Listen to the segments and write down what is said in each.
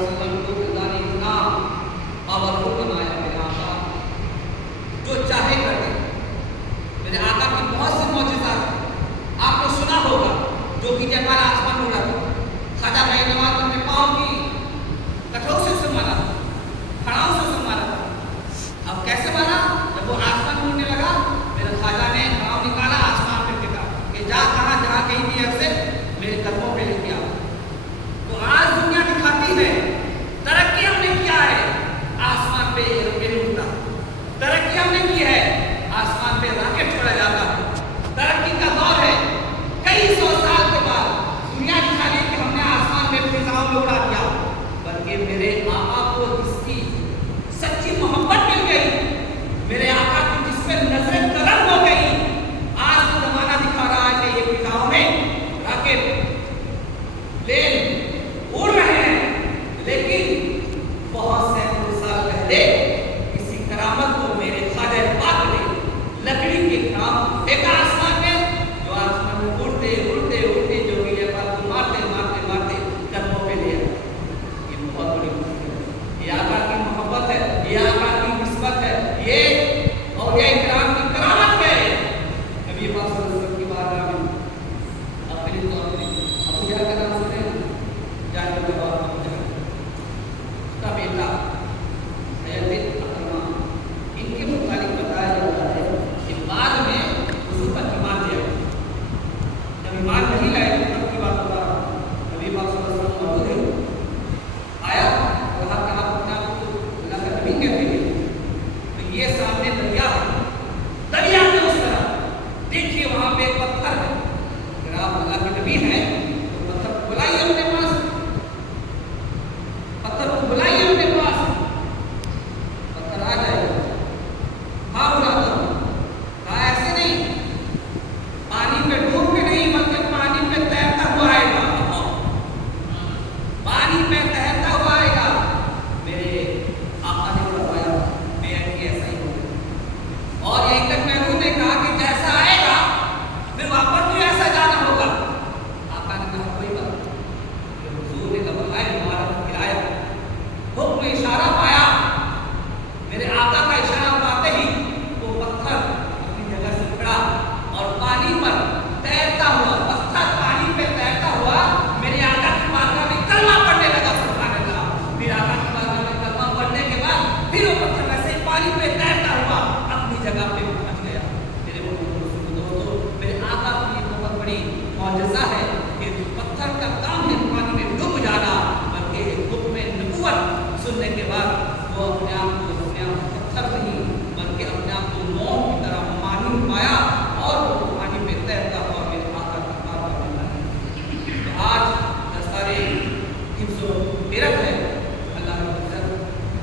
वसल्लम को खुदा ने इतना पावरफुल बनाया मेरे आका, जो चाहे कर दे। मेरे आका की बहुत सी मौजूदात आपने सुना होगा, जो कि जयमाला आसमान में उड़ा था। ख्वाजा महिनवाज ने पाँव की कठोर से उसे मारा, खड़ाओं से उसे मारा। अब कैसे मारा? जब वो आसमान में उड़ने लगा, मेरे ख्वाजा ने खड़ाओ निकाला, आसमान में फेंका कि जा कहाँ जहाँ कहीं भी है उसे मेरे कदमों पे लेके आओ। तो आज दुनिया दिखाती है तरक्की हमने किया है, आसमान पे एरोप्लेन उड़ता। तरक्की हमने की है, आसमान पे रॉकेट छोड़ा जाता है। तरक्की का दौर है। कई सौ साल के बाद दुनिया दिखा रही कि हमने आसमान में फिजाओं में उड़ा दिया, बल्कि मेरे आका को जिसकी सच्ची मोहब्बत मिल गई, मेरे आका की जिस पे नजर करम हो गई, आज तो जमाना दिखा रहा है कि ये फिजाओं में रॉकेट प्लेन उड़ रहे हैं। लेकिन बहुत सैकड़ों साल पहले इसी करामत को मेरे ख्वाजा पाक ने लकड़ी के काम देखा आसमान में, जो आसमान में उड़ते उड़ते उड़ते जो भी पाक को मारते मारते मारते कदमों पे ले आए। ये बहुत बड़ी बात है, ये आका की मोहब्बत है, ये आका की किस्मत है, ये और ये इकराम की करामत है। नबी पाक सल्लल्लाहु अलैहि वसल्लम की बारगाह में अपने तौर पे अबू जहल का नाम सुने, जाने के बाद अबू जहल का बेटा हज़रत अकरमा, इनके मुतालिक बताया जाता है कि बाद में हुजूर पर ईमान ले आए। जब ईमान नहीं लाए तो तब की बात बता रहा हूं। नबी पाक सल्लल्लाहु अलैहि वसल्लम मौजूद है, आया कहा कि आप अपने आप को अल्लाह का नबी कहते हैं, तो ये सामने दरिया है, दरिया के उस तरफ देखिए वहां पे एक पत्थर है। अगर आप अल्लाह के नबी हैं तो पत्थर को बुलाइए अपने पास, पत्थर को बुलाइए अपने पास, पत्थर आ जाएगा। हाँ बुलाता हूं। कहा ऐसे नहीं, पानी में डूब के नहीं, बल्कि पानी में तैरता हुआ आएगा। पानी में तैरता हुआ आएगा। मेरे आका ने फरमाया मैं भी ऐसा ही हूं। और यहीं तक महमूद ने कहा कि जैसा आएगा फिर वापस भी ऐसा जाना होगा। आका ने कहा कोई बात नहीं। हुजूर ने कहा मुबारक खिलाया, हुक्म इशारा पाया। मेरे आका का इशारा पाते ही वो पत्थर अपनी जगह से उठा और पानी पर तैरता हुआ, पत्थर पानी पे तैरता हुआ मेरे आका की बारगाह में कलमा पढ़ने लगा। सुभान अल्लाह। फिर आका की बारगाह में कलमा पढ़ने के बाद फिर वो पत्थर वैसे ही पानी पे तैरता हुआ अपनी जगह पे पहुंच गया। मेरे दोस्तों, मेरे आका की ये बहुत बड़ी मौजज़ा है कि पत्थर का काम है पानी में डूब जाना, बल्कि हुक्म नबुव्वत सुनने के बाद वो अपने आप को पत्थर नहीं बल्कि अपने आप को मौत की तरह मानून पाया और वो पानी में तैरता हुआ मेरे आका का बारगाह में बना। तो आज दस्तारे हिफ्ज़ व मेरठ है। अल्लाह रब्बुल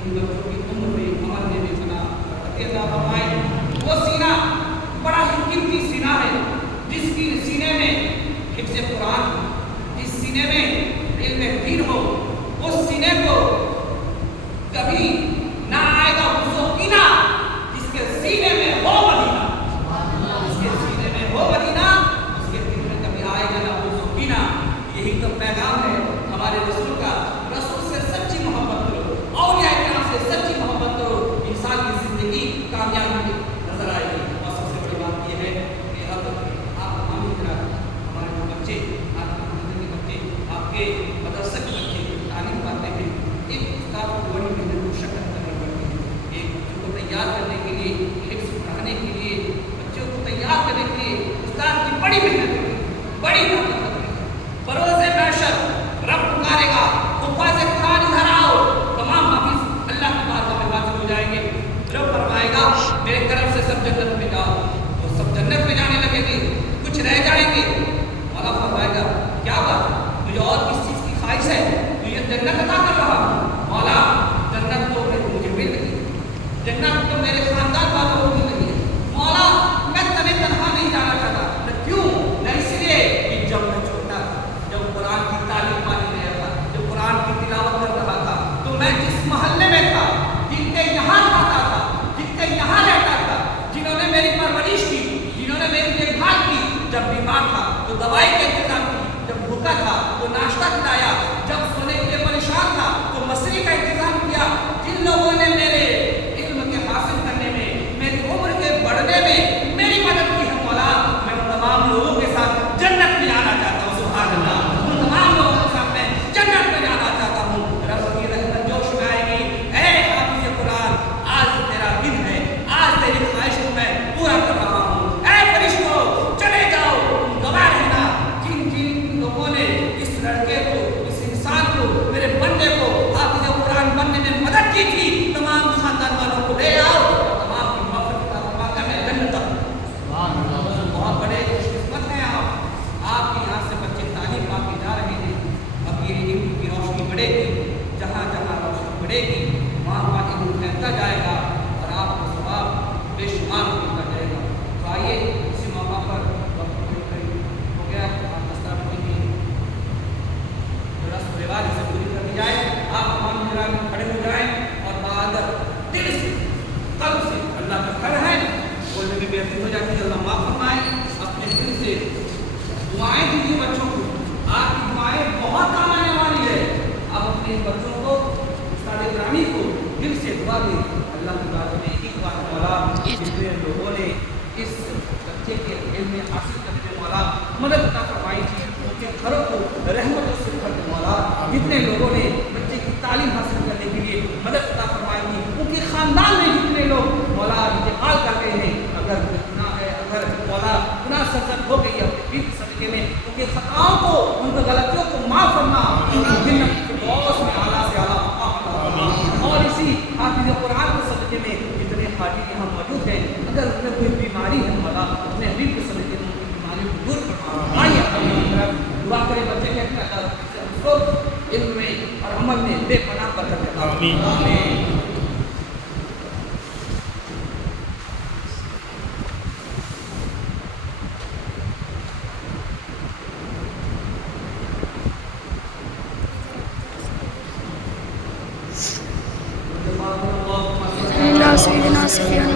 इन बच्चों की उम्र में अमल में भी बना अता फरमाए। वो सीना बड़ा ही कीमती सीना है, जिसकी सीने में हिफ्ज़ कुरान, जिस सीने में इल्म दीन हो, उस सीने को कभी ना आएगा उसको कीना, जिसके सीने में हो मदीना, जिसके सीने में हो मदीना, उसके दिल में कभी आएगा ना उसको कीना। यही तो पैगाम है हमारे रसूल का। रसूल से सच्ची मोहब्बत करो, औलिया किराम से सच्ची मोहब्बत करो, इंसान की जिंदगी कामयाबी नजर आएगी। और सबसे बड़ी बात यह है कि अब आप हमारी तरह हमारे बच्चे, आपके मदरसे के बच्चे, आपके मदरसे के बच्चे तालीम पाते हैं, एक उस्ताद को बड़ी मेहनत मुशक्कत करनी पड़ती है। एक बच्चों को तैयार करने के लिए, हिफ्ज़ पढ़ाने के लिए, बच्चों को तैयार करने के लिए उस्ताद की बड़ी मेहनत होती है, बड़ी मेहनत होती है। बरोज़े महशर रब पुकारेगा, हुफ़ाज़ कुरान इधर आओ, तमाम हाफिज़ अल्लाह की बारगाह में हाजिर हो जाएंगे। रब फरमाएगा मेरे करम से सब जन्नत में जाओ, वो सब जन्नत में जाने लगेंगे, कुछ रह जाएंगे। मौला फरमाएगा क्या बात, मुझे और किस चीज़ की ख्वाहिश है, तुझे जन्नत अता कर रहा हूं। मौला जन्नत तो मुझे मिल गई, जन्नत तो मेरे खानदान वालों को मिल गई है। मौला मैं तने तनहा नहीं जाना चाहता। क्यों? मैं लड़के को, इस इंसान को, मेरे बंदे को हाफिज कुरान बनने में मदद की थी, तमाम खानदान वालों को ले आओ, तमाम की मग़फ़िरत अता फरमा कर मैं जन्नत तक। बहुत बड़े खुशकिस्मत हैं आपके यहाँ से बच्चे तालीम पा के जा रहे हैं। अब ये इल्म की रोशनी बढ़ेगी, जहाँ जहाँ रोशनी बढ़ेगी वहाँ वहाँ इल्म फैलता जाएगा और आपको सवाब बेशुमार मिलता जाएगा। तो आइए इसी मौका पर वक्त हो गया, आप दस्तार की रस्म रिवाज से पूरी कर दी जाए। आप तमाम हज़रात खड़े हो जाएं और बादर दिल से कल्ब से अल्लाह का घर है बोलने में बेहतर हो जाती है। अल्लाह माफ़ फरमाए, अपने दिल से दुआएं दीजिए बच्चों को, आपकी दुआएं बहुत काम आने वाली है। आप अपने बच्चों को, उस्ताद इब्राहिम को दिल से दुआ दें। अल्लाह की बात में एक बात मौला, जितने लोगों ने इस बच्चे के इल्म हासिल करने में मौला मदद अता फरमाई थी, उनके घरों को रहमतों से भर दे मौला। जितने लोगों ने बच्चे की तालीम हासिल करने के लिए मदद अता फरमाई थी, उनके खानदान में जितने लोग मौला इंतकाल कर गए हैं, अगर गुनाह है, अगर मौला गुनाह सरजद हो गई है अपने पीर सदके में, उनके खताओं को, उनकी गलतियों को माफ़ फरमा, में आला से आला और इसी हाफिज कुरान के सदके में जितने हाजी यहाँ मौजूद हैं, अगर उनमें कोई बीमारी है मौला अपने हबीब के सदके में उनकी बीमारी को दूर फरमा। आइए दुआ करें बच्चे के उसको इल्म में और अमल में बेपनाह बरकत देता है। आमीन। سيدنا سيدنا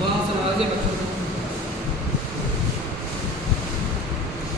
वहाँ से आगे